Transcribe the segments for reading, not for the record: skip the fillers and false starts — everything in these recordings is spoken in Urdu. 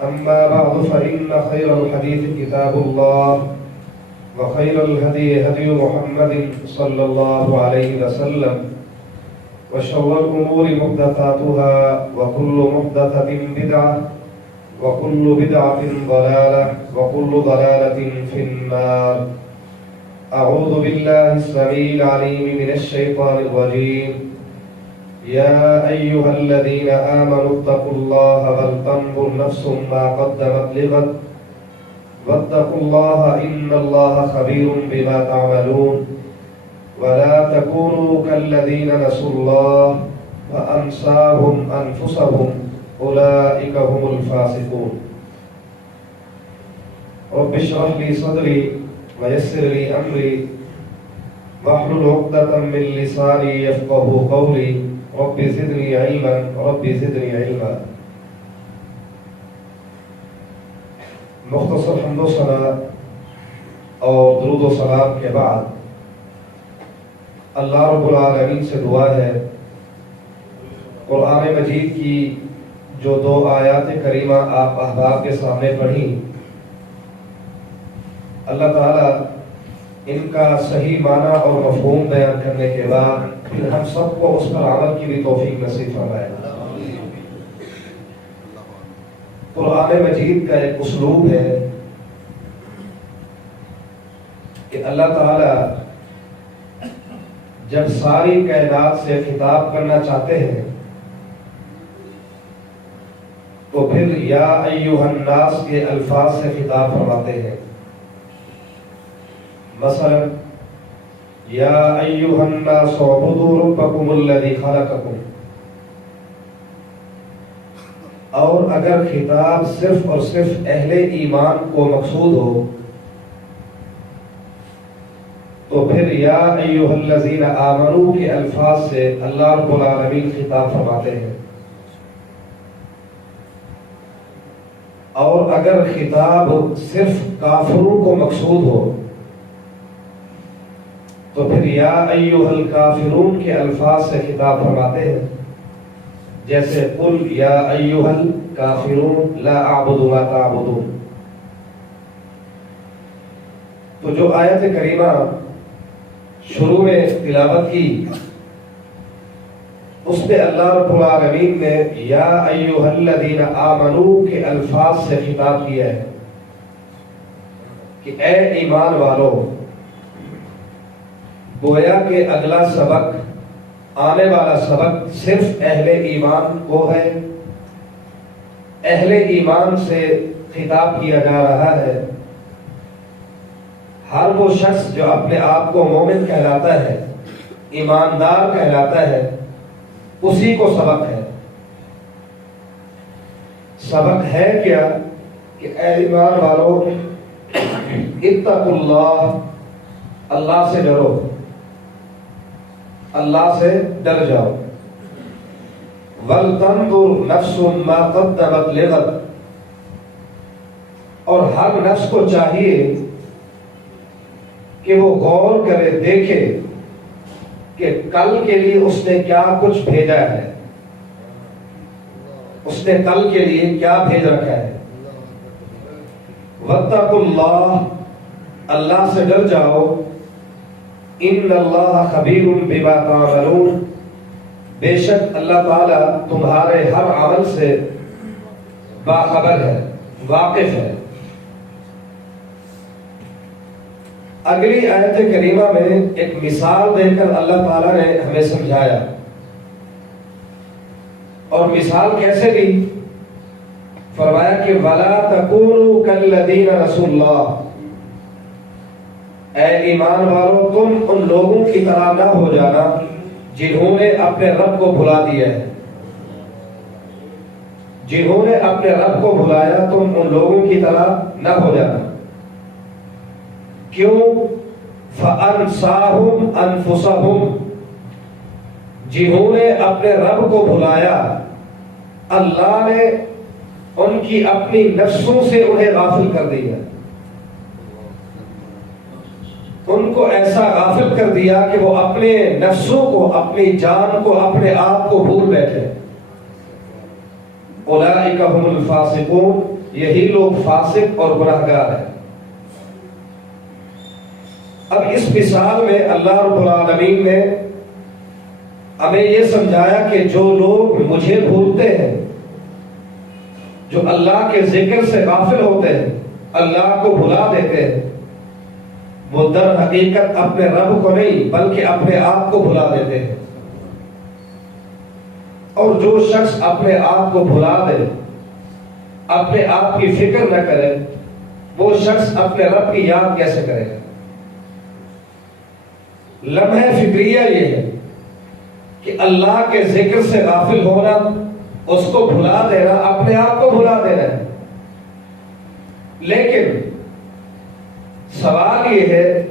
أما بعد فإن خير الحديث كتاب الله وخير الهدي هدي محمد صلى الله عليه وسلم وشر الأمور محدثاتها وكل محدثة بدعة وكل بدعة ضلالة وكل ضلالة في النار. أعوذ بالله السميع العليم من الشيطان الرجيم. يا أيها الذين آمنوا اتقوا الله ولتنظر نفس ما قدمت لغد واتقوا الله إن الله خبير بما تعملون ولا تكونوا كالذين نسوا الله فأنساهم أنفسهم أولئك هم الفاسقون. رب اشرح لي صدري ويسر لي أمري واحلل عقدة من لساني يفقهوا قولي رب زدني علما رب زدني علما. مختصر حمد و ثنا اور درود و سلام کے بعد اللہ رب العالمین سے دعا ہے قرآن مجید کی جو 2 آیات کریمہ آپ احباب کے سامنے پڑھی، اللہ تعالیٰ ان کا صحیح معنی اور مفہوم بیان کرنے کے بعد پھر ہم سب کو اس پر عمل کی بھی توفیق نصیب فرمائے. قرآن مجید کا ایک اسلوب ہے کہ اللہ تعالیٰ جب ساری کائنات سے خطاب کرنا چاہتے ہیں تو پھر یا ایھا الناس کے الفاظ سے خطاب فرماتے ہیں. مثلا یا ایھا الناس اعبدوا ربکم الذی خلقکم. اور اگر خطاب صرف اور صرف اہل ایمان کو مقصود ہو تو پھر یا ایھا الذین آمنوا کے الفاظ سے اللہ رب العالمین خطاب فرماتے ہیں. اور اگر خطاب صرف کافروں کو مقصود ہو تو پھر یا ایھا الکافرون کے الفاظ سے خطاب فرماتے ہیں، جیسے قل یا ایھا الکافرون لا اعبد ما تعبدون. تو جو آیت کریمہ شروع میں تلاوت کی اس پہ اللہ رب العالمین نے یا ایھا الذین آمنوا کے الفاظ سے خطاب کیا ہے کہ اے ایمان والو. گویا کہ اگلا سبق، آنے والا سبق صرف اہل ایمان کو ہے. اہل ایمان سے خطاب کیا جا رہا ہے. ہر وہ شخص جو اپنے آپ کو مومن کہلاتا ہے، ایماندار کہلاتا ہے، اسی کو سبق ہے. سبق ہے کیا کہ اے ایمان والو اتقوا اللہ، اللہ سے ڈرو، اللہ سے ڈر جاؤ. وَلْتَنْظُرْ نَفْسٌ مَا قَدَّمَتْ لِغَدٍ. اور ہر نفس کو چاہیے کہ وہ غور کرے، دیکھے کہ کل کے لیے اس نے کیا کچھ بھیجا ہے، اس نے کل کے لیے کیا بھیج رکھا ہے. وَاتَّقُوا اللَّهَ، اللہ سے ڈر جاؤ. ان اللہ خبیر بما تعملون، بے شک اللہ تعالی تمہارے ہر عمل سے باخبر ہے، واقف ہے. اگلی آیت کریمہ میں ایک مثال دے کر اللہ تعالیٰ نے ہمیں سمجھایا. اور مثال کیسے دی؟ فرمایا کہ وَلَا تَكُونُوا كَالَّذِينَ نَسُوا اللَّهَ. اے ایمان والو تم ان لوگوں کی طرح نہ ہو جانا جنہوں نے اپنے رب کو بھلا دیا ہے. جنہوں نے اپنے رب کو بھلایا تم ان لوگوں کی طرح نہ ہو جانا. کیوں؟ فَأَنْسَاهُمْ أَنفُسَهُمْ. جنہوں نے اپنے رب کو بھلایا اللہ نے ان کی اپنی نفسوں سے انہیں غافل کر دیا. ان کو ایسا غافل کر دیا کہ وہ اپنے نفسوں کو، اپنی جان کو، اپنے آپ کو بھول بیٹھے. اولئک هم الفاسقون. یہی لوگ فاسق اور گناہگار ہیں۔ اب اس مثال میں اللہ رب العالمین نے ہمیں یہ سمجھایا کہ جو لوگ مجھے بھولتے ہیں، جو اللہ کے ذکر سے غافل ہوتے ہیں، اللہ کو بھلا دیتے ہیں، وہ در حقیقت اپنے رب کو نہیں بلکہ اپنے آپ کو بھلا دیتے ہیں۔ اور جو شخص اپنے آپ کو بھلا دے، اپنے آپ کی فکر نہ کرے، وہ شخص اپنے رب کی یاد کیسے کرے گا؟ لمحہ فکریہ یہ ہے کہ اللہ کے ذکر سے غافل ہونا، اس کو بھلا دینا، اپنے آپ کو بھلا دینا ہے۔ لیکن سوال یہ ہے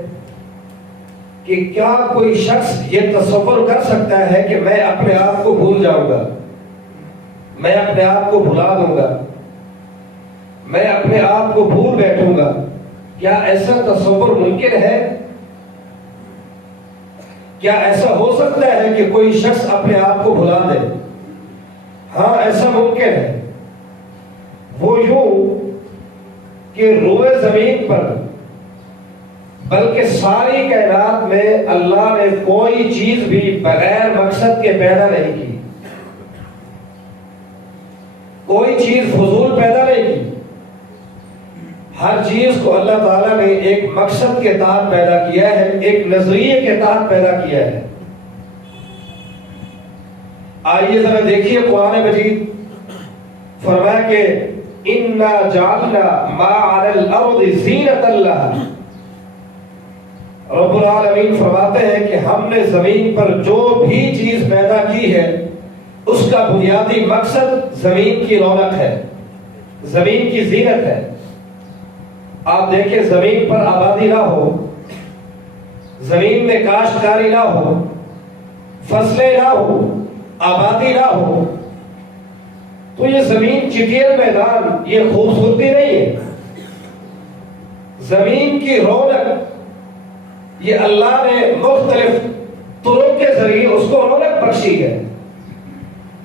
کہ کیا کوئی شخص یہ تصور کر سکتا ہے کہ میں اپنے آپ کو بھول جاؤں گا، میں اپنے آپ کو بھلا دوں گا، میں اپنے آپ کو بھول بیٹھوں گا؟ کیا ایسا تصور ممکن ہے؟ کیا ایسا ہو سکتا ہے کہ کوئی شخص اپنے آپ کو بھلا دے؟ ہاں، ایسا ممکن ہے۔ وہ یوں کہ روئے زمین پر بلکہ ساری کائنات میں اللہ نے کوئی چیز بھی بغیر مقصد کے پیدا نہیں کی، کوئی چیز فضول پیدا نہیں کی۔ ہر چیز کو اللہ تعالیٰ نے ایک مقصد کے تحت پیدا کیا ہے، ایک نظریے کے تحت پیدا کیا ہے۔ آئیے ذرا دیکھیے قرآن مجید، فرمایا کہ اِنَّا جَعَلْنَا مَا عَلَى الْأَرْضِ زِينَةً لَهَا۔ رب العالمین فرماتے ہیں کہ ہم نے زمین پر جو بھی چیز پیدا کی ہے، اس کا بنیادی مقصد زمین کی رونق ہے، زمین کی زینت ہے۔ آپ دیکھیں، زمین پر آبادی نہ ہو، زمین میں کاشتکاری نہ ہو، فصلیں نہ ہو، آبادی نہ ہو، تو یہ زمین چٹیل میدان، یہ خوبصورتی نہیں ہے۔ زمین کی رونق یہ اللہ نے مختلف طرق کے ذریعے اس کو رونق بخشی ہے۔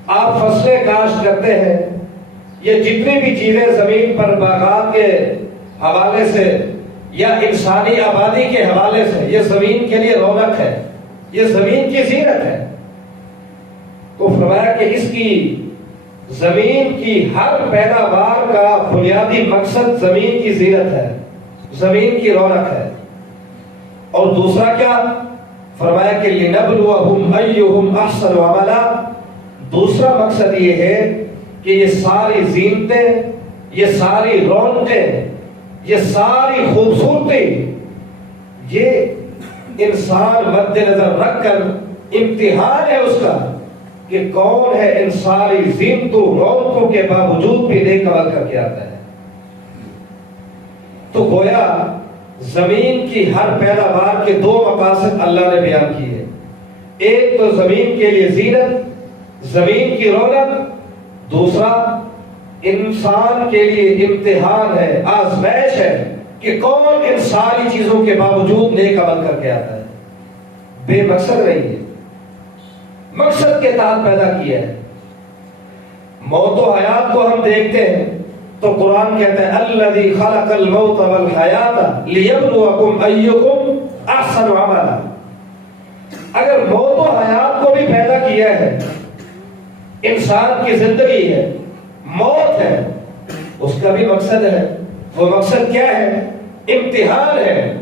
آپ فصلیں کاشت کرتے ہیں، یہ جتنی بھی چیزیں زمین پر باغات کے حوالے سے یا انسانی آبادی کے حوالے سے، یہ زمین کے لیے رونق ہے، یہ زمین کی زینت ہے۔ تو فرمایا کہ اس کی زمین کی ہر پیداوار کا بنیادی مقصد زمین کی زینت ہے، زمین کی رونق ہے۔ اور دوسرا کیا فرمایا کہ لِنَبْلُوَهُمْ أَيُّهُمْ أَحْسَنُ عَمَلًا۔ دوسرا مقصد یہ ہے کہ یہ ساری زینتیں، یہ ساری رونقیں، یہ ساری خوبصورتی، یہ انسان مد نظر رکھ کر امتحان ہے اس کا کہ کون ہے ان ساری زینتوں رونقوں کے باوجود بھی نیک عمل کر کے آتا ہے۔ تو گویا زمین کی ہر پیداوار کے دو مقاصد اللہ نے بیان کیے، ایک تو زمین کے لیے زینت، زمین کی رونق، دوسرا انسان کے لیے امتحان ہے، آزمائش ہے کہ کون ان ساری چیزوں کے باوجود نیک عمل کر کے آتا ہے۔ بے مقصد نہیں ہے، مقصد کے تحت پیدا کیا ہے۔ موت و حیات کو ہم دیکھتے ہیں تو قرآن کہتا ہے الذی خلق الموت والحیات لیبلوکم ایکم احسن عملا۔ اگر موت و حیات کو بھی پیدا کیا ہے، انسان کی زندگی ہے، موت ہے، اس کا بھی مقصد ہے۔ وہ مقصد کیا ہے؟ امتحان ہے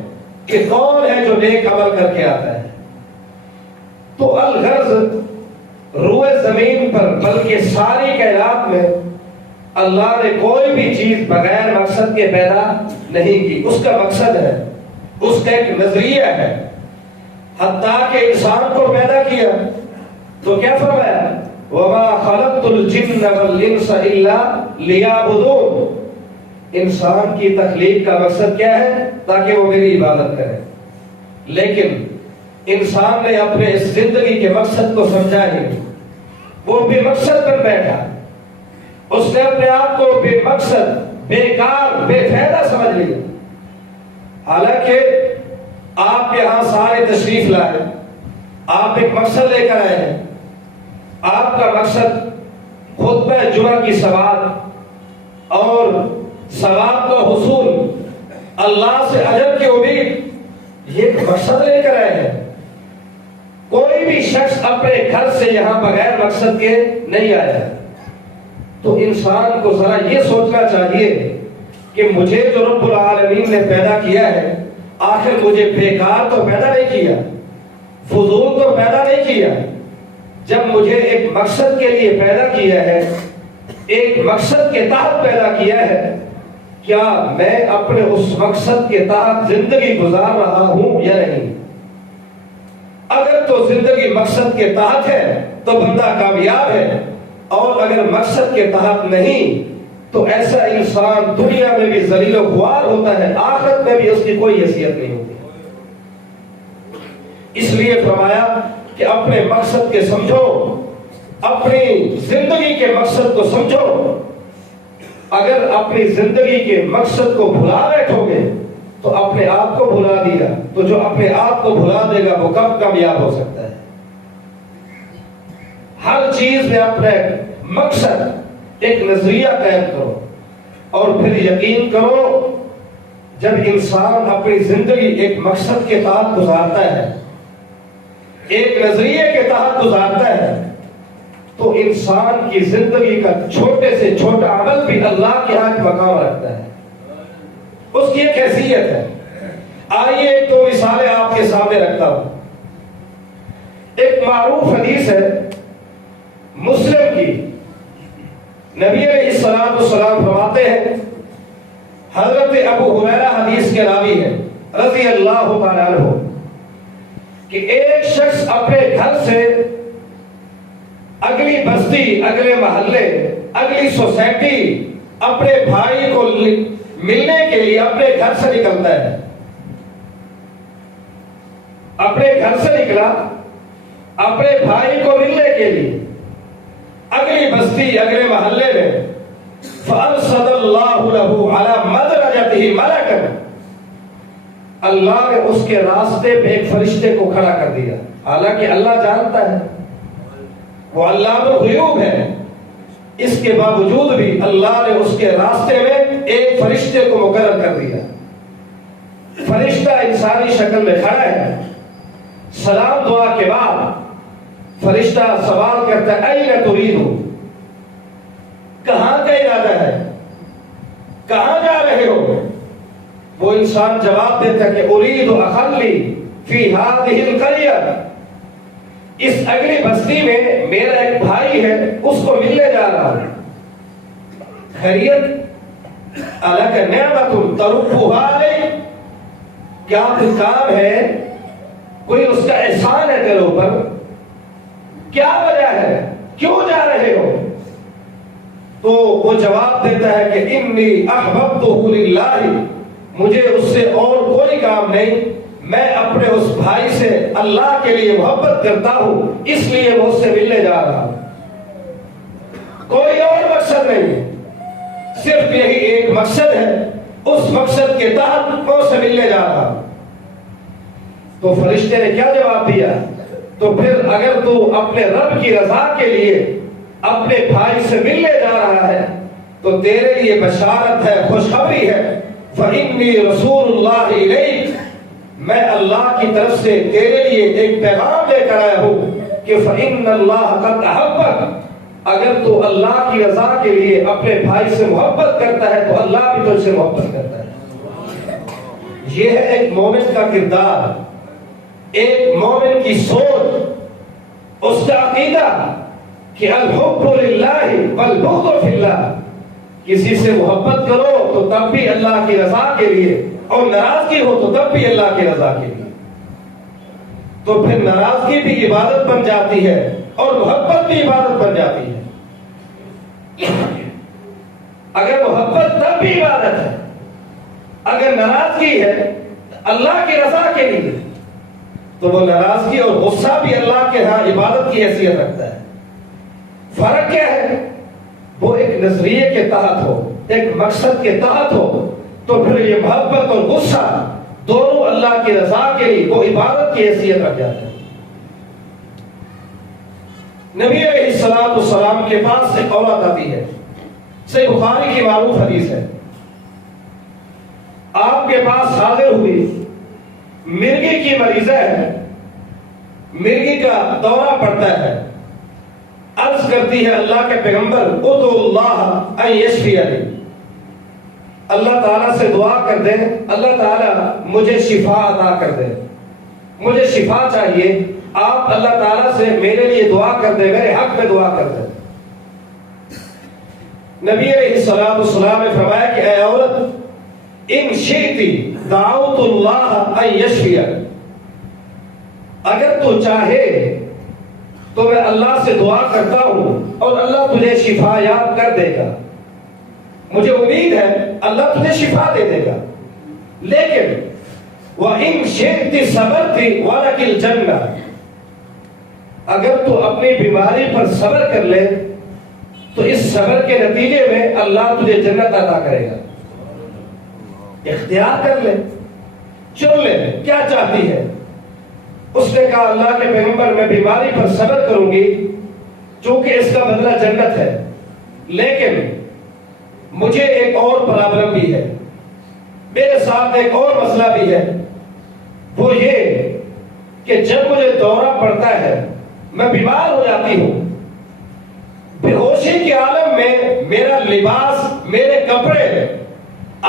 کہ کون ہے جو نیک عمل کر کے آتا ہے۔ تو الغرض روئے زمین پر بلکہ ساری کائنات میں اللہ نے کوئی بھی چیز بغیر مقصد کے پیدا نہیں کی، اس کا مقصد ہے، اس کا ایک نظریہ ہے۔ حتیٰ کہ انسان کو پیدا کیا تو کیا فرمایا؟ وَمَا خَلَقْتُ الْجِنَّ وَالْإِنسَ إِلَّا لِيَعْبُدُونَ۔ انسان کی تخلیق کا مقصد کیا ہے؟ تاکہ وہ میری عبادت کرے۔ لیکن انسان نے اپنے اس زندگی کے مقصد کو سمجھا نہیں، وہ بے مقصد پر بیٹھا، اس نے اپنے آپ کو بے مقصد، بیکار، بے فائدہ سمجھ لیا۔ حالانکہ آپ یہاں سارے تشریف لائے، آپ ایک مقصد لے کر آئے ہیں۔ آپ کا مقصد خطبہ جمعہ کی سماعت اور ثواب کا حصول، اللہ سے اجر کی امید، یہ ایک مقصد لے کر آئے ہیں۔ کوئی بھی شخص اپنے گھر سے یہاں بغیر مقصد کے نہیں آیا۔ تو انسان کو ذرا یہ سوچنا چاہیے کہ مجھے جو رب العالمین نے پیدا کیا ہے، آخر مجھے بیکار تو پیدا نہیں کیا، فضول تو پیدا نہیں کیا۔ جب مجھے ایک مقصد کے لیے پیدا کیا ہے، ایک مقصد کے تحت پیدا کیا ہے، کیا میں اپنے اس مقصد کے تحت زندگی گزار رہا ہوں یا نہیں؟ اگر تو زندگی مقصد کے تحت ہے تو بندہ کامیاب ہے، اور اگر مقصد کے تحت نہیں تو ایسا انسان دنیا میں بھی ذلیل و خوار ہوتا ہے، آخرت میں بھی اس کی کوئی حیثیت نہیں ہوتی۔ اس لیے فرمایا کہ اپنے مقصد کے سمجھو، اپنی زندگی کے مقصد کو سمجھو۔ اگر اپنی زندگی کے مقصد کو بھلا بیٹھو گے تو اپنے آپ کو بھلا دیا، تو جو اپنے آپ کو بھلا دے گا وہ کب کامیاب ہو سکتا ہے؟ ہر چیز میں اپنے مقصد، ایک نظریہ قائم کرو، اور پھر یقین کرو جب انسان اپنی زندگی ایک مقصد کے تحت گزارتا ہے، ایک نظریے کے تحت گزارتا ہے، تو انسان کی زندگی کا چھوٹے سے چھوٹا عمل بھی اللہ کے ہاں ایک مقام رکھتا ہے، اس کی ایک حیثیت ہے۔ آئیے ایک دو مثالیں آپ کے سامنے رکھتا ہوں۔ ایک معروف حدیث ہے مسلم کی، نبی علیہ الصلوۃ والسلام فرماتے ہیں، حضرت ابو ہریرہ حدیث کے راوی ہے رضی اللہ تعالیٰ عنہ، کہ ایک شخص اپنے گھر سے اگلی بستی، اگلے محلے، اگلی سوسائٹی اپنے بھائی کو ملنے کے لیے اپنے گھر سے نکلتا ہے۔ اپنے گھر سے نکلا اپنے بھائی کو ملنے کے لیے اگلی بستی، اگلے محلے میں، فَأَرْسَلَ اللَّهُ لَهُ عَلَى مَدْرَجَتِهِ مَلَكًا، اللہ نے اس کے راستے پہ ایک فرشتے کو کھڑا کر دیا۔ حالانکہ اللہ جانتا ہے، وہ علام الغیوب ہے، اس کے باوجود بھی اللہ نے اس کے راستے میں ایک فرشتے کو مقرر کر دیا۔ فرشتہ انسانی شکل میں کھڑا ہے، سلام دعا کے بعد فرشتہ سوال کرتا ہے، اَيْنَ تُرِيدُ، کہاں کا ارادہ ہے، کہاں جا رہے ہو؟ وہ انسان جواب دیتا ہے کہ اُرِيدُ أَخَلِّ فِي هَذِهِ الْقَرْيَةِ، اس اگلی بستی میں میرا ایک بھائی ہے، اس کو ملنے جا رہا ہوں۔ خیریت أَلَكَ نِعْمَةٌ تَرُبُّهَا عَلَيْكَ، کیا کوئی کام ہے، کوئی اس کا احسان ہے تیرے اوپر؟ کیا وجہ ہے، کیوں جا رہے ہو؟ تو وہ جواب دیتا ہے کہ انی احببتہ للہ، مجھے اس سے اور کوئی کام نہیں، میں اپنے اس بھائی سے اللہ کے لیے محبت کرتا ہوں، اس لیے وہ اس سے ملنے جا رہا ہوں، کوئی اور مقصد نہیں، صرف یہی ایک مقصد ہے، اس مقصد کے تحت میں اس سے ملنے جا رہا ہوں۔ تو فرشتے نے کیا جواب دیا؟ تو پھر اگر تو اپنے رب کی رضا کے لیے اپنے بھائی سے ملنے جا رہا ہے تو تیرے لیے بشارت ہے، خوشخبری ہے، فَإِنِّي رَسُولُ اللَّهِ إِلَيْكَ، میں اللہ کی طرف سے تیرے لیے ایک پیغام لے کر آیا ہوں کہ فَإِنَّ اللَّهَ قَدْ أَحَبَّكَ، اگر تو اللہ کی رضا کے لیے اپنے بھائی سے محبت کرتا ہے تو اللہ بھی تجھ سے محبت کرتا ہے۔ یہ ہے ایک مومن کا کردار، ایک مومن کی سوچ، اس کا عقیدہ کہ الحب للہ والبغض فی اللہ، کسی سے محبت کرو تو تب بھی اللہ کی رضا کے لیے، اور ناراضگی ہو تو تب بھی اللہ کی رضا کے لیے۔ تو پھر ناراضگی بھی عبادت بن جاتی ہے اور محبت بھی عبادت بن جاتی ہے۔ اگر محبت تب بھی عبادت ہے، اگر ناراضگی ہے اللہ کی رضا کے لیے تو وہ ناراضگی اور غصہ بھی اللہ کے ہاں عبادت کی حیثیت رکھتا ہے۔ فرق کیا ہے؟ وہ ایک نظریے کے تحت ہو، ایک مقصد کے تحت ہو تو پھر یہ محبت اور غصہ دونوں اللہ کی رضا کے لیے وہ عبادت کی حیثیت رکھ جاتے ہیں۔ نبی علیہ الصلوۃ والسلام کے پاس ایک عورت آتی ہے، صحیح بخاری کی معروف حدیث ہے، آپ کے پاس حاضر ہوئی، مرغی کی مریضہ ہے، مرغی کا دورہ پڑتا ہے، عرض کرتی ہے اللہ کے پیغمبر ادعو اللہ ان یشفینی، اللہ تعالیٰ سے دعا کر دیں اللہ تعالیٰ مجھے شفا عطا کر دیں، مجھے شفا چاہیے، آپ اللہ تعالیٰ سے میرے لیے دعا کر دیں، میرے حق میں دعا کر دیں۔ نبی علیہ السلام نے فرمایا کہ اے عورت ان شئتی دعوت اللہ ان یشفیک، اگر تو چاہے تو میں اللہ سے دعا کرتا ہوں اور اللہ تجھے شفا یاب کر دے گا، مجھے امید ہے اللہ تجھے شفا دے دے گا، لیکن وَإِن شِئْتِ صَبَرْتِ وَلَكِ الْجَنَّةُ، اگر تو اپنی بیماری پر صبر کر لے تو اس صبر کے نتیجے میں اللہ تجھے جنت عطا کرے گا۔ اختیار کر لے، چن لے کیا چاہتی ہے۔ اس نے کہا اللہ کے پیغمبر میں بیماری پر صبر کروں گی چونکہ اس کا بدلہ جنت ہے، لیکن مجھے ایک اور پرابلم بھی ہے، میرے ساتھ ایک اور مسئلہ بھی ہے، وہ یہ کہ جب مجھے دورہ پڑتا ہے میں بیمار ہو جاتی ہوں، بے ہوشی کے عالم میں میرا لباس میرے کپڑے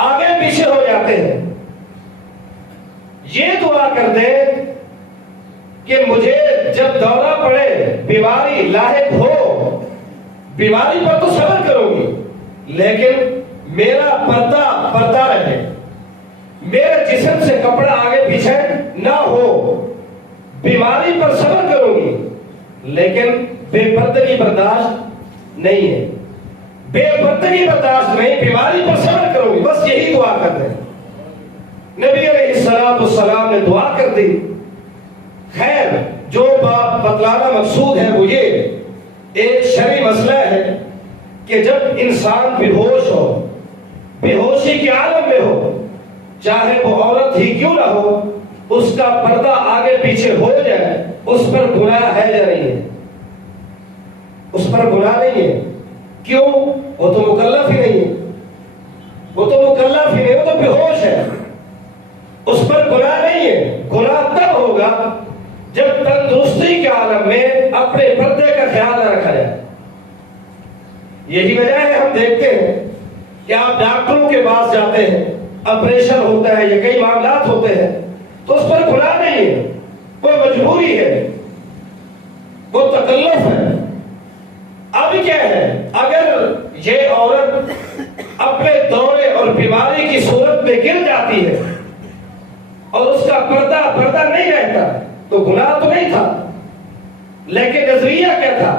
آگے پیچھے ہو جاتے ہیں، یہ دعا کر دے کہ مجھے جب دورہ پڑے بیماری لاحق ہو، بیماری پر تو صبر کروں گی لیکن میرا پردہ رہے، میرے جسم سے کپڑا آگے پیچھے نہ ہو، بیماری پر صبر کروں گی لیکن بے پردگی برداشت نہیں ہے، بے پردگی برداشت نہیں، بیماری پر صبر کروں گی، بس یہی دعا کر دیں۔ نبی علیہ السلام نے دعا کر دی۔ خیر جو بات بتلانا مقصود ہے وہ یہ ایک شرعی مسئلہ ہے کہ جب انسان بے ہوش ہو، بے ہوشی کے عالم میں ہو، چاہے وہ عورت ہی کیوں نہ ہو، اس کا پردہ آگے پیچھے ہو جائے، اس پر گناہ ہے یا نہیں ہے؟ اس پر گناہ نہیں ہے، کیوں؟ وہ تو مکلف ہی نہیں ہے، وہ تو مکلف ہی نہیں، وہ تو بے ہوش ہے، اس پر گناہ نہیں ہے۔ گناہ تب ہوگا جب تندرستی کے عالم میں اپنے پردے کا خیال نہ رکھا جائے۔ یہی وجہ ہے ہم دیکھتے ہیں کہ آپ ڈاکٹروں کے پاس جاتے ہیں، آپریشن ہوتا ہے یا کئی معاملات ہوتے ہیں تو اس پر گناہ نہیں ہے، وہ مجبوری ہے، وہ تکلف ہے۔ اب کیا ہے، اگر یہ عورت اپنے دورے اور بیماری کی صورت میں گر جاتی ہے اور اس کا پردہ نہیں رہتا تو گناہ تو نہیں تھا، لیکن نظریہ کیا تھا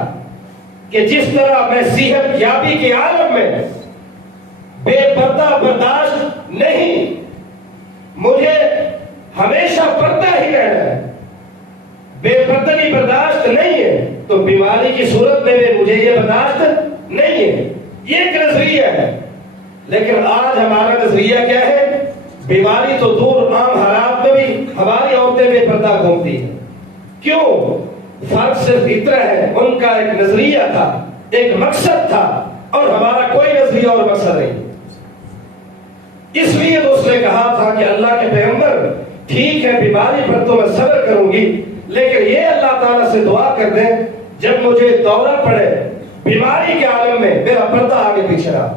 کہ جس طرح میں صحت یابی کے عالم میں بے پردہ برداشت نہیں، مجھے ہمیشہ پردہ ہی رہنا ہے، بے پردگی برداشت نہیں ہے، تو بیماری کی صورت میں مجھے یہ برداشت نہیں ہے، یہ ایک نظریہ ہے۔ لیکن آج ہمارا نظریہ کیا ہے؟ بیماری تو دور، عام حالات میں بھی ہماری عورتیں بے پردہ گھومتی ہیں، کیوں؟ فرق صرف اتنا ہے، ان کا ایک نظریہ تھا، ایک مقصد تھا، اور ہمارا کوئی نظریہ اور مقصد نہیں۔ اس لیے تو اس نے کہا تھا کہ اللہ کے پیغمبر ٹھیک ہے بیماری پر تو میں صبر کروں گی، لیکن یہ اللہ تعالیٰ سے دعا کر دیں جب مجھے دورہ پڑے بیماری کے عالم میں میرا پردہ آگے پیچھے رہا۔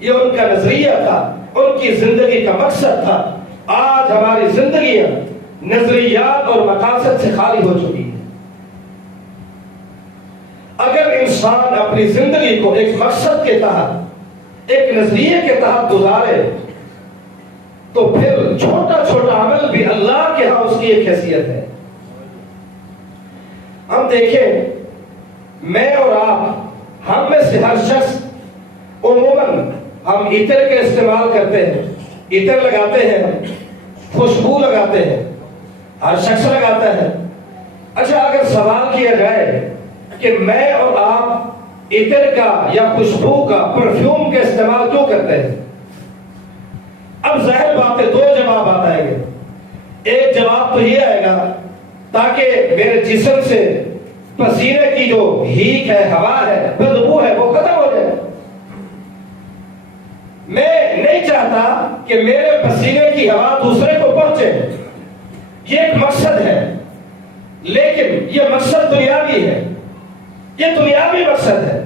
یہ ان کا نظریہ تھا، ان کی زندگی کا مقصد تھا۔ آج ہماری زندگیاں نظریات اور مقاصد سے خالی ہو چکی ہیں۔ اگر انسان اپنی زندگی کو ایک مقصد کے تحت، ایک نظریے کے تحت گزارے تو پھر چھوٹا چھوٹا عمل بھی اللہ کے ہاں اس کی ایک حیثیت ہے۔ ہم دیکھیں، میں اور آپ، ہم میں سے ہر شخص عموماً ہم عطر کے استعمال کرتے ہیں، عطر لگاتے ہیں، خوشبو لگاتے ہیں، ہر شخص لگاتا ہے۔ اچھا اگر سوال کیا جائے کہ میں اور آپ عطر کا یا خوشبو کا، پرفیوم کا استعمال کیوں کرتے ہیں؟ اب ظاہر بات ہے، دو جواب آئیں گے۔ ایک جواب تو یہ آئے گا تاکہ میرے جسم سے پسینے کی جو ہیک ہے، ہوا ہے، بدبو ہے، وہ ختم ہو جائے۔ میں نہیں چاہتا کہ میرے پسینے کی ہوا دوسرے کو پہنچے، یہ ایک مقصد ہے، لیکن یہ مقصد دنیاوی ہے، یہ دنیاوی مقصد ہے۔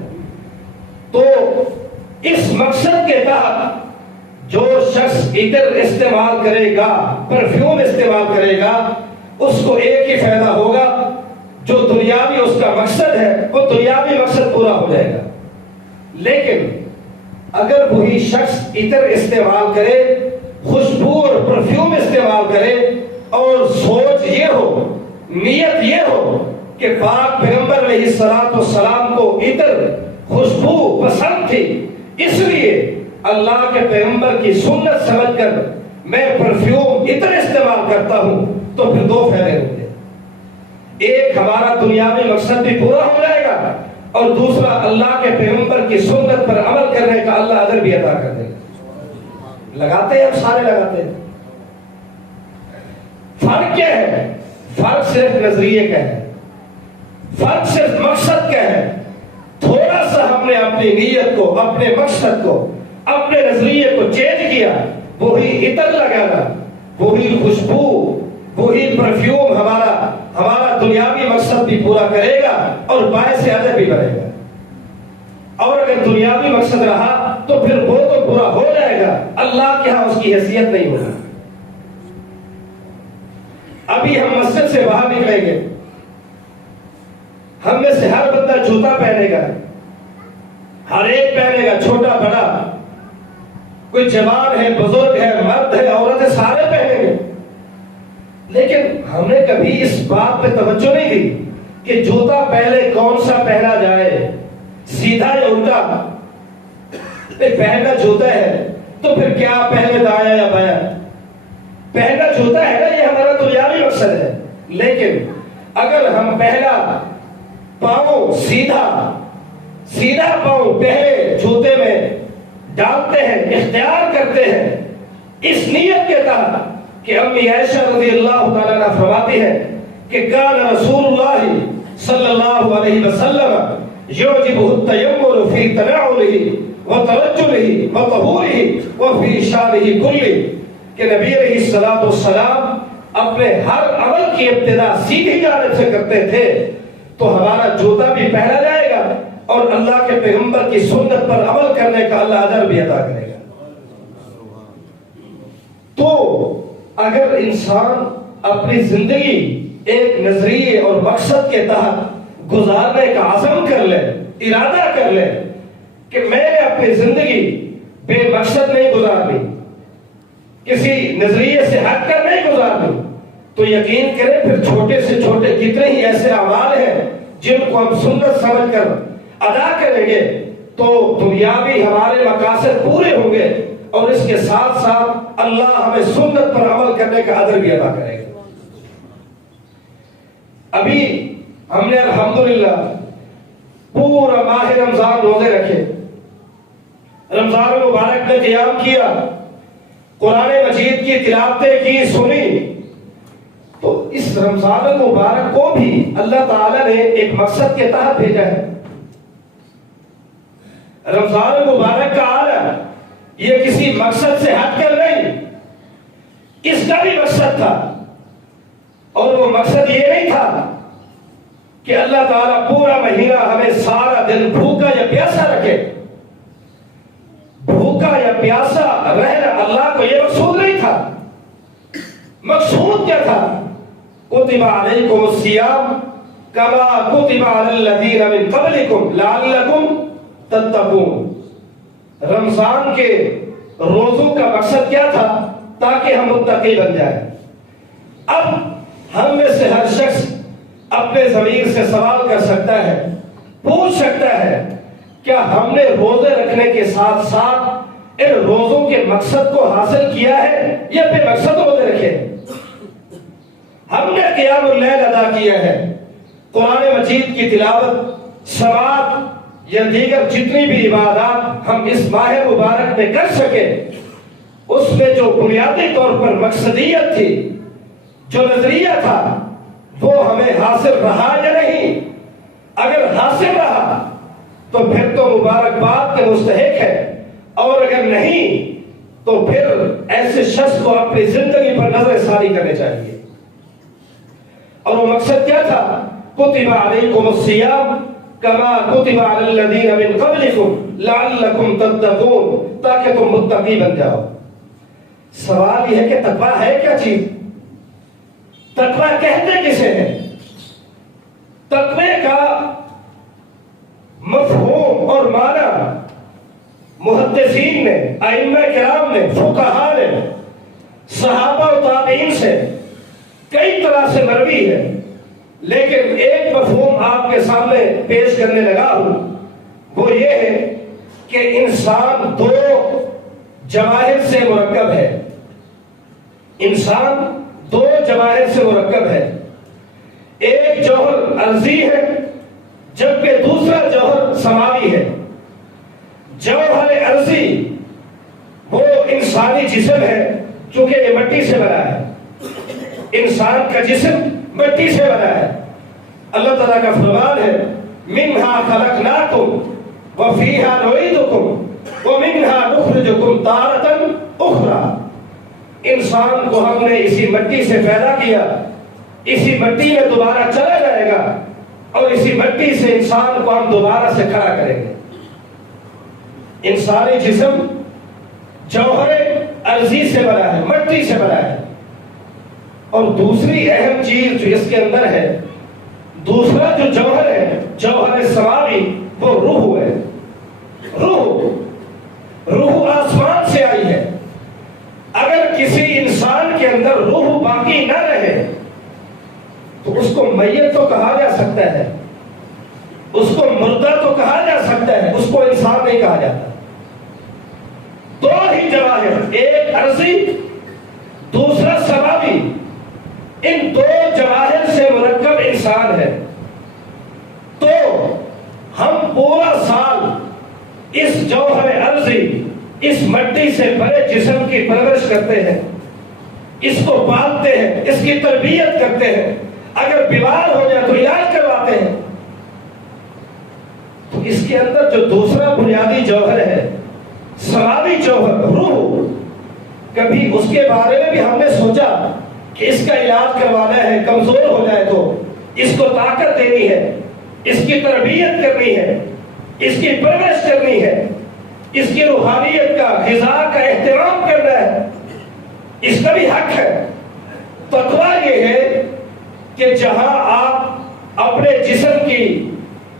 تو اس مقصد کے تحت جو شخص عطر استعمال کرے گا، پرفیوم استعمال کرے گا، اس کو ایک ہی فائدہ ہوگا، جو دنیاوی اس کا مقصد ہے وہ دنیاوی مقصد پورا ہو جائے گا۔ لیکن اگر وہی شخص عطر استعمال کرے، خوشبو اور پرفیوم استعمال کرے، اور سوچ یہ ہو، نیت یہ ہو کہ پاک پیغمبر علیہ السلام کو عطر خوشبو پسند تھی، اس لیے اللہ کے پیغمبر کی سنت سمجھ کر میں پرفیوم عطر استعمال کرتا ہوں، تو پھر دو فائدے ہوں گے، ایک ہمارا دنیاوی مقصد بھی پورا ہو جائے گا، اور دوسرا اللہ کے پیغمبر کی سنت پر عمل کرنے کا اللہ اجر بھی عطا کر دے گا۔ لگاتے ہیں، اب سارے لگاتے ہیں۔ فرق کیا ہے؟ فرق صرف نظریے کا ہے، فرق صرف مقصد کا ہے۔ تھوڑا سا ہم نے اپنی نیت کو، اپنے مقصد کو، اپنے نظریے کو چینج کیا، وہی عطر لگانا، وہی خوشبو، وہی پرفیوم ہمارا دنیاوی مقصد بھی پورا کرے گا اور باعث اجر بھی بنے گا۔ اور اگر دنیاوی مقصد رہا تو پھر وہ تو پورا ہو جائے گا، اللہ کے ہاں اس کی حیثیت نہیں ہوگی۔ ابھی ہم مسجد سے باہر نکلیں گے، ہم میں سے ہر بندہ جوتا پہنے گا، ہر ایک پہنے گا، چھوٹا بڑا، کوئی جوان ہے، بزرگ ہے، مرد ہے، عورت ہے، سارے پہنیں گے۔ لیکن ہم نے کبھی اس بات پہ توجہ نہیں دی کہ جوتا پہلے کون سا پہنا جائے، سیدھا یا الٹا؟ پہننا جوتا ہے تو پھر کیا پہلے دایاں یا بایاں؟ پہننا جوتا ہے نا، یہ ہمارا دنیاوی مقصد ہے۔ لیکن اگر ہم پہلا پاؤں سیدھا پاؤں پہلے جوتے میں ڈالتے ہیں، اختیار کرتے ہیں، اس نیت کے تحت کہ امی عائشہ رضی اللہ تعالیٰ عنہ فرماتی ہے کہ کان رسول اللہ صلی اللہ علیہ وسلم یعجبہ التیمم فی تنعلہ وترجلہ وطہورہ وفی شانہ کلہ، کہ نبی علیہ السلام اپنے ہر عمل کی ابتدا سیدھی جانب سے کرتے تھے، تو ہمارا جوتا بھی پہنا جائے گا اور اللہ کے پیغمبر کی سنت پر عمل کرنے کا اللہ اجر بھی عطا کرے گا۔ تو اگر انسان اپنی زندگی ایک نظریے اور مقصد کے تحت گزارنے کا عزم کر لے، ارادہ کر لے کہ میں نے اپنی زندگی بے مقصد نہیں گزارنی، کسی نظریے سے ہٹ کر نہیں گزارنی، تو یقین کریں پھر چھوٹے سے چھوٹے کتنے ہی ایسے اعمال ہیں جن کو ہم سنت سمجھ کر ادا کریں گے تو دنیاوی ہمارے مقاصد پورے ہوں گے، اور اس کے ساتھ ساتھ اللہ ہمیں سنت پر عمل کرنے کا اجر بھی عطا کرے گا۔ ابھی ہم نے الحمدللہ پورا ماہ رمضان روزے رکھے، رمضان مبارک میں قیام کیا، قرآن مجید کی تلاوتیں کی، سنی، تو اس رمضان المبارک کو بھی اللہ تعالیٰ نے ایک مقصد کے تحت بھیجا ہے۔ رمضان المبارک کا آنا یہ کسی مقصد سے ہٹ کر نہیں، اس کا بھی مقصد تھا، اور وہ مقصد یہ نہیں تھا کہ اللہ تعالیٰ پورا مہینہ ہمیں سارا دن بھوکا یا پیاسا رکھے۔ بھوکا یا پیاسا رہنا اللہ کو یہ مقصود نہیں تھا۔ مقصود کیا تھا؟ کتب علیکم الصیام کما کتب علی الذین من قبلکم لعلکم تتقون۔ رمضان کے روزوں کا مقصد کیا تھا؟ تاکہ ہم متقی بن جائیں۔ اب ہم میں سے ہر شخص اپنے ضمیر سے سوال کر سکتا ہے، پوچھ سکتا ہے، کیا ہم نے روزے رکھنے کے ساتھ ساتھ ان روزوں کے مقصد کو حاصل کیا ہے یا بے مقصد روزے رکھے؟ ہم نے قیام اللیل ادا کیا ہے، قرآن مجید کی تلاوت، سماعت یا دیگر جتنی بھی عبادات ہم اس ماہ مبارک میں کر سکے، اس میں جو بنیادی طور پر مقصدیت تھی، جو نظریہ تھا، وہ ہمیں حاصل رہا یا نہیں؟ اگر حاصل رہا تو پھر تو مبارکباد کے مستحق ہے، اور اگر نہیں تو پھر ایسے شخص کو اپنی زندگی پر نظر ثانی کرنی چاہیے. اور وہ مقصد کیا تھا؟ کتب علیکم الصیام کما کتب علی الذین من قبلکم لعلکم تتقون، تاکہ تم متقی بن جاؤ. سوال یہ ہے کہ تقویٰ ہے کیا چیز؟ تقویٰ کہتے کسے ہیں؟ تقوی کا مفہوم اور معنی محدثین نے، ائمہ کرام نے، فقہاء نے، صحابہ و تابعین سے کئی طرح سے مروی ہے، لیکن ایک مفہوم آپ کے سامنے پیش کرنے لگا ہوں. وہ یہ ہے کہ انسان دو جواہر سے مرکب ہے. انسان دو جواہر سے مرکب ہے. ایک جوہر ارضی ہے جبکہ دوسرا جوہر سماوی ہے. جوہر ارضی وہ انسانی جسم ہے، چونکہ یہ مٹی سے بنا ہے. انسان کا جسم مٹی سے بنا ہے. اللہ تعالیٰ کا فرمان ہے منہا خلقناکم وفیہا نعیدکم ومنہا نخرجکم تارۃ اخری. انسان کو ہم نے اسی مٹی سے پیدا کیا، اسی مٹی میں دوبارہ چلا جائے گا، اور اسی مٹی سے انسان کو ہم دوبارہ سے کھڑا کریں گے. انسانی جسم جوہر ارضی سے بنا ہے، مٹی سے بنا ہے. اور دوسری اہم چیز جو اس کے اندر ہے، دوسرا جو جوہر ہے، جوہر سماوی، وہ روح ہے. روح آسمان سے آئی ہے. اگر کسی انسان کے اندر روح باقی نہ رہے تو اس کو میت تو کہا جا سکتا ہے، اس کو مردہ تو کہا جا سکتا ہے، اس کو انسان نہیں کہا جاتا. دو ہی جواہر، ایک ارضی دوسرا سماوی، ان دو جواہر سے مرکب انسان ہے. تو ہم پورا سال اس جوہر ارضی، اس مٹی سے بھرے جسم کی پرورش کرتے ہیں، اس کو پالتے ہیں، اس کی تربیت کرتے ہیں. اگر بیمار ہو جائے تو علاج کرواتے ہیں. تو اس کے اندر جو دوسرا بنیادی جوہر ہے، سماوی جوہر، روح، کبھی اس کے بارے میں بھی ہم نے سوچا کہ اس کا علاج کروانا ہے، کمزور ہو جائے تو اس کو طاقت دینی ہے، اس کی تربیت کرنی ہے، اس کی پرورش کرنی ہے، اس کی روحانیت کا، غذا کا اہتمام کرنا ہے. اس کا بھی حق ہے. تقویٰ یہ ہے کہ جہاں آپ اپنے جسم کی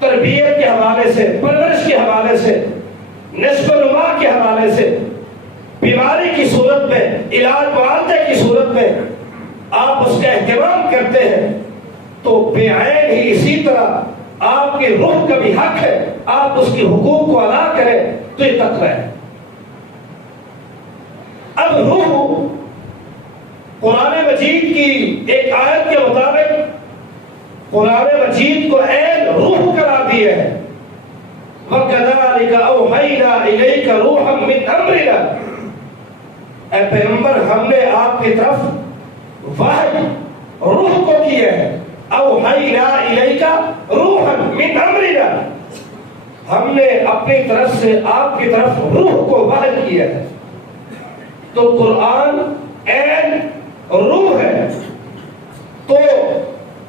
تربیت کے حوالے سے، پرورش کے حوالے سے، نشو و نما کے حوالے سے، بیماری کی صورت میں، علاج معالجے کی صورت میں آپ اس کا اہتمام کرتے ہیں، تو بے عین ہی اسی طرح آپ کی روح کا بھی حق ہے آپ اس کی حقوق کو ادا کریں. تو یہ تقویٰ ہے. اب روح قرآن مجید کی ایک آیت کے مطابق قرآن مجید کو عین روح قرار دی ہے. وَكَذَلِكَ أَوْحَيْنَا إِلَيْكَ رُوحًا مِّنْ أَمْرِنَا، اے پیغمبر ہم نے آپ کی طرف وحی روح کو کیا ہے. أَوْحَيْنَا إِلَيْكَ رُوحًا مِّنْ أَمْرِنَا، ہم نے اپنی طرف سے آپ کی طرف روح کو وحی کیا ہے. تو قرآن عین روح ہے. تو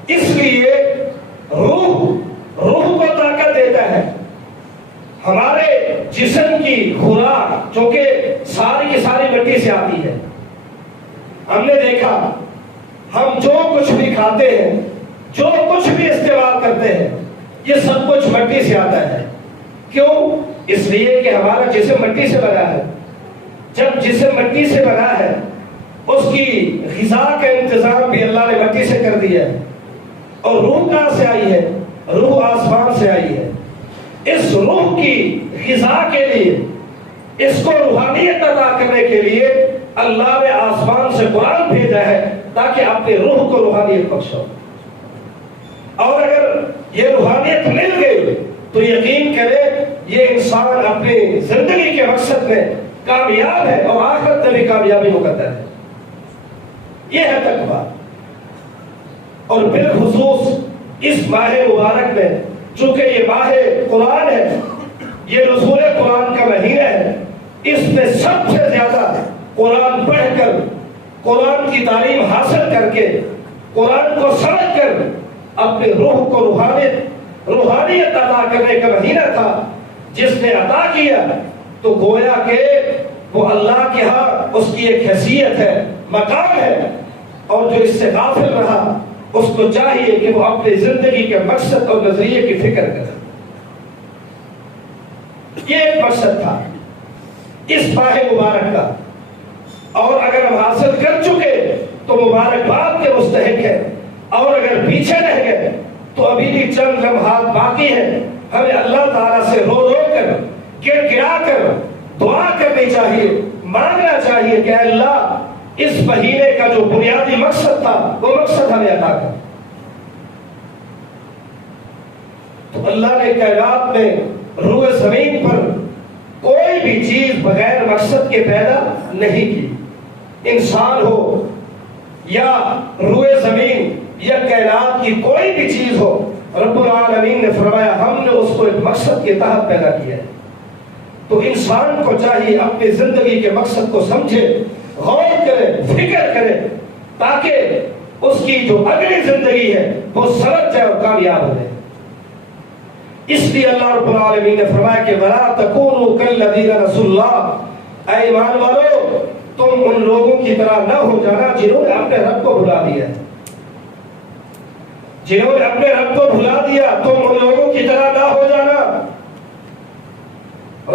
اس لیے روح کو طاقت دیتا ہے. ہمارے جسم کی خوراک جو کہ ساری کی ساری مٹی سے آتی ہے. ہم نے دیکھا ہم جو کچھ بھی کھاتے ہیں، جو کچھ بھی استعمال کرتے ہیں، یہ سب کچھ مٹی سے آتا ہے. کیوں؟ اس لیے کہ ہمارا جسم مٹی سے بنا ہے. جب جسم مٹی سے بنا ہے، اس کی غذا کا انتظام بھی اللہ نے مٹی سے کر دیا ہے. اور روح کہاں سے آئی ہے؟ روح آسمان سے آئی ہے. اس روح کی غذا کے لیے، اس کو روحانیت عطا کرنے کے لیے اللہ نے آسمان سے قرآن بھیجا ہے تاکہ اپنی روح کو روحانیت بخشو. اور اگر یہ روحانیت مل گئی تو یقین کرے یہ انسان اپنی زندگی کے مقصد میں کامیاب ہے اور آخرت میں بھی کامیابی مقدر ہے. یہ ہے تقویٰ. اور بالخصوص اس ماہ مبارک میں، چونکہ یہ ماہ قرآن ہے، یہ نزول قرآن کا مہینہ ہے، اس میں سب سے زیادہ قرآن پڑھ کر، قرآن کی تعلیم حاصل کر کے، قرآن کو سمجھ کر اپنے روح کو روحانیت عطا کرنے کا مہینہ تھا، جس نے عطا کیا تو گویا کہ وہ اللہ کے ہاں اس کی ایک حیثیت ہے، مقام ہے، اور جو اس سے غافل رہا اس کو چاہیے کہ وہ اپنی زندگی کے مقصد اور نظریے کی فکر کرے۔ یہ ایک مقصد تھا اس ماہ مبارک کا، اور اگر ہم حاصل کر چکے تو مبارکباد کے مستحق ہے، اور اگر پیچھے رہ گئے تو ابھی بھی چند لمحات باقی ہیں۔ ہمیں اللہ تعالیٰ سے رو رو کر، گر گرا کر دعا کرنی چاہیے، مانگنا چاہیے کہ اے اللہ اس مہینے کا جو بنیادی مقصد تھا وہ مقصد ہمیں عطا کر۔ تو اللہ نے کائنات میں روئے زمین پر کوئی بھی چیز بغیر مقصد کے پیدا نہیں کی، انسان ہو یا روئے زمین یا کائنات کی کوئی بھی چیز ہو، رب العالمین نے فرمایا ہم نے اس کو ایک مقصد کے تحت پیدا کیا ہے۔ تو انسان کو چاہیے اپنی زندگی کے مقصد کو سمجھے، غور کرے، فکر کرے، تاکہ اس کی جو اگلی زندگی ہے وہ سمجھ جائے اور کامیاب ہو جائے۔ اس لیے اللہ رب العالمین نے فرمایا کہ وَلَا تَكُونُوا كَالَّذِينَ نَسُوا اللَّهَ، اے ایمان والو تم ان لوگوں کی طرح نہ ہو جانا جنہوں نے اپنے رب کو بھلا دیا، جنہوں نے اپنے رب کو بھلا دیا، تم ان لوگوں کی طرح نہ ہو جانا۔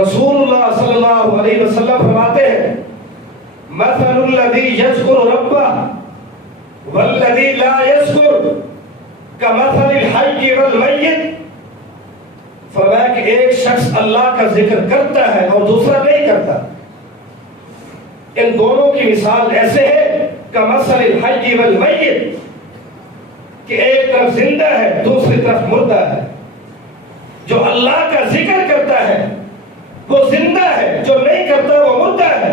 رسول اللہ صلی اللہ علیہ وسلم فرماتے ہیں مثل الذی یذکر ربہ والذی لا یذکر کمثل الحی والمیت، فرمایا کہ ایک شخص اللہ کا ذکر کرتا ہے اور دوسرا نہیں کرتا، ان دونوں کی مثال ایسے ہے کمثل الحی والمیت، کہ ایک طرف زندہ ہے دوسری طرف مردہ ہے۔ جو اللہ کا ذکر کرتا ہے وہ زندہ ہے، جو نہیں کرتا وہ مردہ ہے۔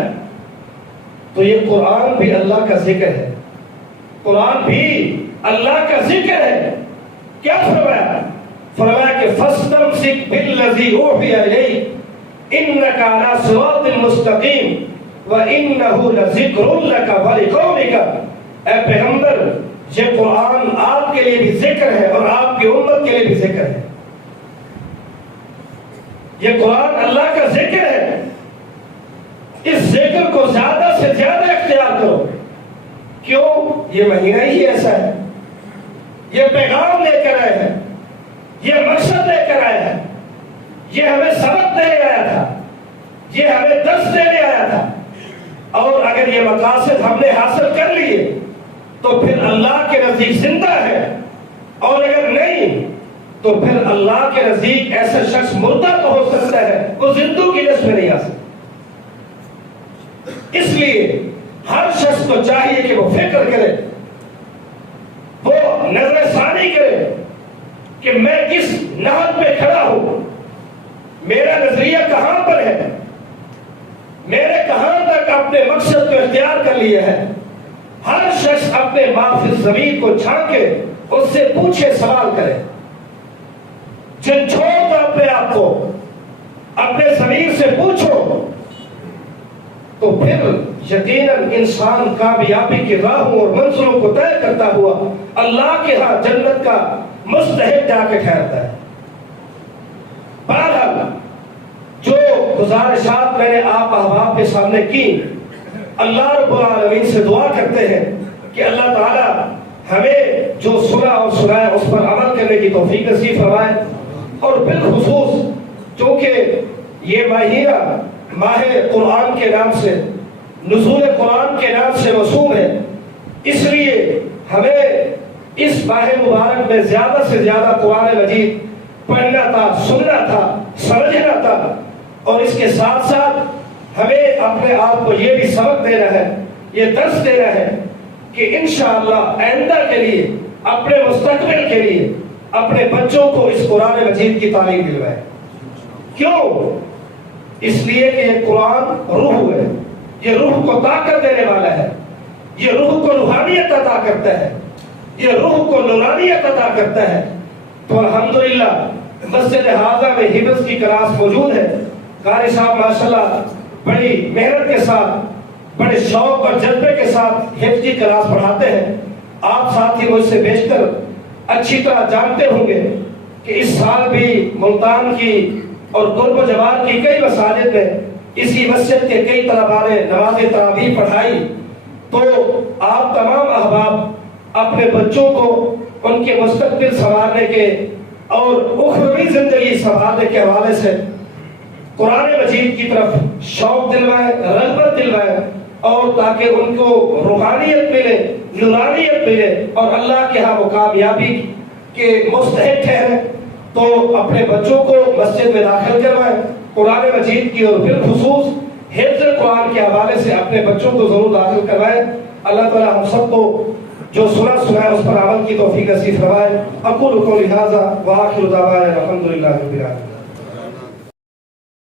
تو یہ قرآن بھی اللہ کا ذکر ہے، قرآن بھی اللہ کا ذکر ہے۔ کیا فرمایا؟ فرمایا کہ فَاسْتَمْسِكْ بِالَّذِي أُوحِيَ إِلَيْكَ إِنَّكَ عَلَىٰ صِرَاطٍ مُسْتَقِيمٍ وَإِنَّهُ لَذِكْرٌ لَكَ وَلِقَوْمِكَ، اے پیغمبر یہ قرآن آپ کے لیے بھی ذکر ہے اور آپ کی امت کے لیے بھی ذکر ہے۔ یہ قرآن اللہ کا ذکر ہے، اس ذکر کو زیادہ سے زیادہ اختیار کرو۔ کیوں؟ یہ مہینہ ہی ایسا ہے، یہ پیغام لے کر آئے ہیں، یہ مقصد لے کر آئے ہیں، یہ ہمیں سبق دینے آیا تھا، یہ ہمیں درس دینے آیا تھا، اور اگر یہ مقاصد ہم نے حاصل کر لیے تو پھر اللہ کے نزدیک زندہ ہے، اور اگر نہیں تو پھر اللہ کے نزدیک ایسا شخص مردہ تو ہو سکتا ہے، وہ زندوں کی لسٹ میں نہیں آ سکتا۔ اس لیے ہر شخص کو چاہیے کہ وہ فکر کرے، وہ نظر ثانی کرے کہ میں کس نہج پہ کھڑا ہوں، میرا نظریہ کہاں پر ہے، میں نے کہاں تک اپنے مقصد کو اختیار کر لیا ہے۔ ہر شخص اپنے ما فی الضمیر کو جھانکے، اس سے پوچھے، سوال کرے، جن چھوڑ کر اپنے آپ کو اپنے ضمیر سے پوچھو، تو پھر یقیناً انسان کامیابی کی راہوں اور منزلوں کو طے کرتا ہوا اللہ کے ہاں جنت کا مستحق جا کے ٹھہرتا ہے۔ بہرحال جو گزارشات میں نے آپ احباب کے سامنے کی، اللہ رب العالمین سے دعا کرتے ہیں کہ اللہ تعالیٰ ہمیں جو سنا اور سنایا اس پر عمل کرنے کی توفیق نصیب فرمائے، اور بالخصوص چونکہ یہ مہینہ ماہ قرآن کے نام سے، نزول قرآن کے نام سے موسوم ہے، اس لیے ہمیں اس ماہ مبارک میں زیادہ سے زیادہ قرآن مجید پڑھنا تھا، سننا تھا، سمجھنا تھا، اور اس کے ساتھ ساتھ ہمیں اپنے آپ کو یہ بھی سبق دینا ہے، یہ درس دینا ہے کہ انشاءاللہ آئندہ کے لیے، اپنے مستقبل کے لیے اپنے بچوں کو اس قرآن مجید کی تعلیم دلوائے۔ کیوں؟ اس لیے کہ یہ قرآن روح ہے، یہ روح کو طاقت دینے والا ہے، یہ روح کو روحانیت عطا کرتا ہے، یہ روح کو نورانیت عطا کرتا ہے۔ تو الحمدللہ مسجد حاضہ میں حفظ کی کلاس موجود ہے، قاری صاحب ماشاءاللہ بڑی محنت کے ساتھ، بڑے شوق اور جذبے کے ساتھ حفظ کی کلاس پڑھاتے ہیں۔ آپ ساتھی مجھ سے بیشتر اچھی طرح جانتے ہوں گے کہ اس سال بھی ملتان کی اور قرب و جوار کی کئی مساجد میں اسی مسجد کے کئی طلباء نے نماز تراویح پڑھائی۔ تو آپ تمام احباب اپنے بچوں کو ان کے مستقبل سنوارنے کے اور اخروی زندگی سنوارنے کے حوالے سے قرآن مجید کی طرف شوق دلوائیں، رغبت دلوائیں، اور تاکہ ان کو روحانیت ملے، نورانیت ملے اور اللہ کے ہاں وہ کامیابی کے مستحق ٹھہرے۔ تو اپنے بچوں کو مسجد میں داخل کروائیں، قرآن مجید کی اور بالخصوص حفظ قرآن کے حوالے سے اپنے بچوں کو ضرور داخل کروائیں۔ اللہ تعالی ہم سب کو جو سنا ہے اس پر عمل کی توفیق نصیب فرمائے۔ اقول قولی ھذا وآخر دعوانا الحمد للہ رب العالمین۔